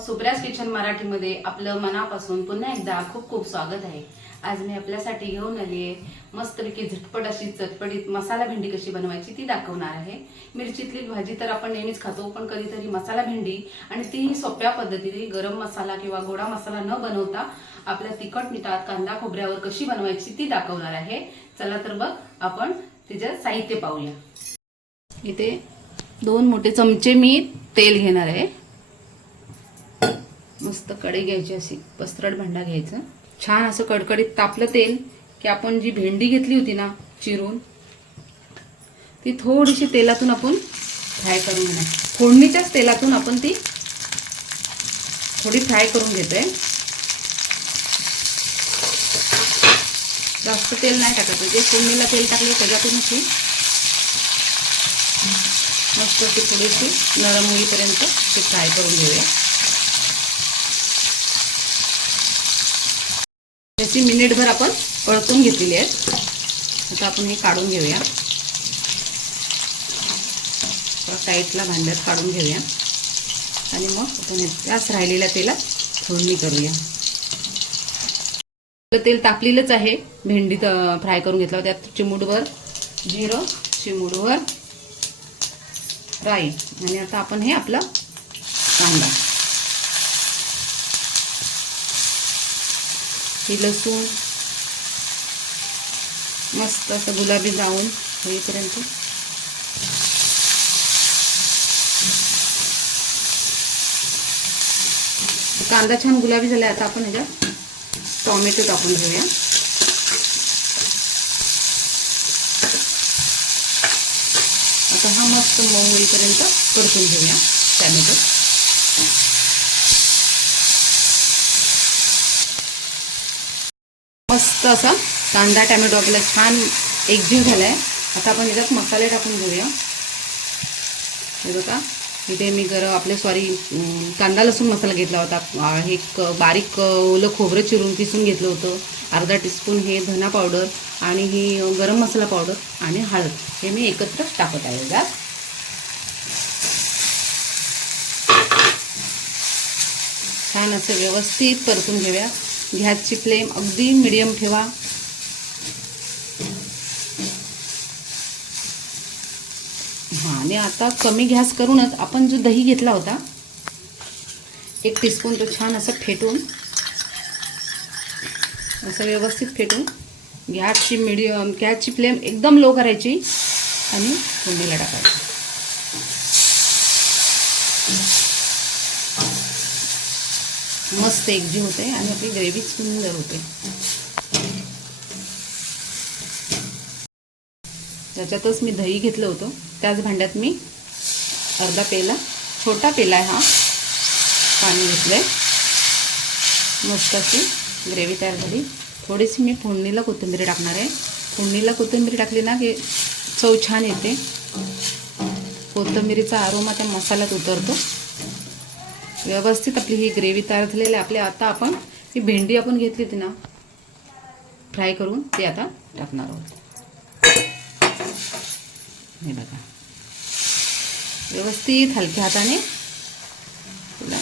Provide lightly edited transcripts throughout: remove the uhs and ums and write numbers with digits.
Supriya's kitchen मराठीमध्ये आपलं मनापासून पुन्हा एकदा खूप खूप स्वागत आहे। आज मी आपल्यासाठी घेऊन आली आहे मस्तपैकी झटपट अशी चटपटीत मसाला भेंडी कशी बनवायची ती दाखवणार आहे। मिरचीतली भाजी तर आपण नेहमीच खातो, पण कधीतरी मसाला भेंडी आणि ती सोप्या पद्धतीने गरम मसाला किंवा गोडा मसाला न बनवता आपल्या तिखट मिठात कांदा खोबऱ्यावर कशी बनवायची ती दाखवणार आहे। चला तर बघ आपण तिचे साहित्य पाहूया। इथे 2 मोठे चमचे मी तेल घेणार आहे। मस्त कढई घ्यायची, अशी पसरट भांडा घ्यायचा। छान असं कडकडीत तापलं तेल की आपण जी भेंडी घेतली होती ना चिरून, ती थोडीशी तेलातून आपण फ्राय करून घेणार। फोडणीच्याच तेलातून आपण ती थोडी फ्राय करून घेतोय। जास्त तेल नाही टाकायचं, जे फोडणीला तेल टाकले त्याच्यातूनच ही मस्त ती थोडीशी नरम होईपर्यंत ते फ्राय करून घेऊया। त्याची मिनिटभर आपण परतून घेतलेली आहे। आता आपण हे काढून घेऊया, साईडला भांड्यात काढून घेऊया आणि मग आपण त्याच राहिलेल्या तेलात फोडणी करूया। तेल तापलेलंच आहे, भेंडी फ्राय करून घेतला, त्यात चिमूटभर जिरं, चिमूटभर राई आणि आता आपण हे आपला कांदा, ही लसूण मस्त असं गुलाबी ब्राऊन होईपर्यंत कांदा छान गुलाबी झाला। आता आपण ह्याच्यात टोमॅटो टाकून घेऊया। आता हा मस्त मऊ होईपर्यंत परतून घेऊया टोमॅटो। मस्त असा कांदा टोमॅटो आपला छान एकजीव झालाय। आता आपण याच्यात मसाले टाकून घेऊया। हे बघा, इथे मी कांदा लसूण मसाला घेतला होता। हे बारीक ओलं खोबरं चिरून किसून घेतलं होतं। अर्धा टीस्पून हे धना पावडर आणि ही गरम मसाला पावडर आणि हळद हे मी एकत्र टाकत आहे याच्यात। छान असं व्यवस्थित परतून घेऊया। गॅसची फ्लेम अगदी मीडियम ठेवा। आणि आता कमी गॅस करूनच आपण जो दही घेतला होता 1 टीस्पून तो छान असं फेटून, असं व्यवस्थित फेटून गॅसची फ्लेम एकदम लो करायची आणि फोडणीला टाकायची। मस्त एकजीव होते आणि आपली ग्रेव्ही सुंदर होते। त्याच्यातच मी दही घेतलं होतं, त्याच भांड्यात मी अर्धा पेला, छोटा पेला आहे हा, पाणी घेतलंय। मस्त अशी ग्रेव्ही तयार झाली। थोडीशी मी फोडणीला कोथिंबीर टाकणार आहे। फोडणीला कोथिंबीर टाकली ना की चव छान येते, कोथिंबीरीचा आरोमा त्या मसाल्यात उतरतो। व्यवस्थित आपली ही ग्रेव्ही तयार झालेली आहे। आता आपण ही भेंडी आपण घेतली होती ना फ्राय करून, ते आता टाकणार आहोत। हे बघा, व्यवस्थित हलक्या हाताने तुला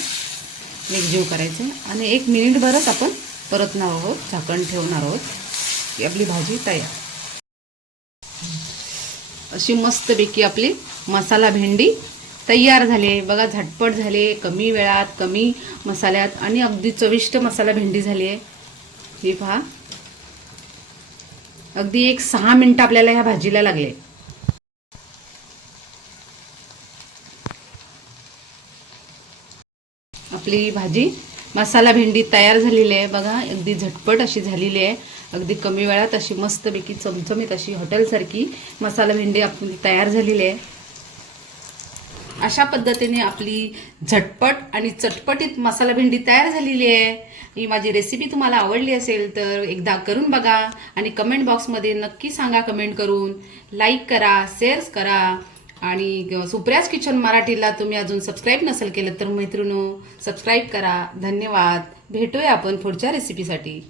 एकजीव करायचं आणि 1 मिनिटभरच आपण परतणार आहोत, झाकण ठेवणार आहोत की आपली भाजी तयार। अशी मस्तपैकी आपली मसाला भेंडी तयार झाली बघा। झटपट झाले, कमी वेळात कमी मसाल्यात आणि अगदी चविष्ट मसाला भेंडी झाली आहे। ही पहा, अगदी 6 मिनिटं आपल्याला ह्या भाजीला लागले। आपली भाजी मसाला भेंडी तयार झालेली आहे बघा। अगदी झटपट अशी झालेली आहे, अगदी कमी वेळात अशी मस्तपैकी चमचमीत अशी हॉटेलसारखी मसाला भेंडी आपली तयार झालेली आहे। अशा पद्धतीने आपली झटपट आणि चटपटीत मसाला भेंडी तयार झालेली आहे। ही माझी रेसिपी तुम्हाला आवडली असेल तर एकदा करून बघा आणि कमेंट बॉक्समध्ये नक्की सांगा, कमेंट करून लाईक करा, शेअर करा आणि सुप्रियाज किचन मराठीला तुम्ही अजून सबस्क्राईब नसेल केलं तर मैत्रिणींनो सबस्क्राईब करा। धन्यवाद, भेटूया आपण पुढच्या रेसिपीसाठी।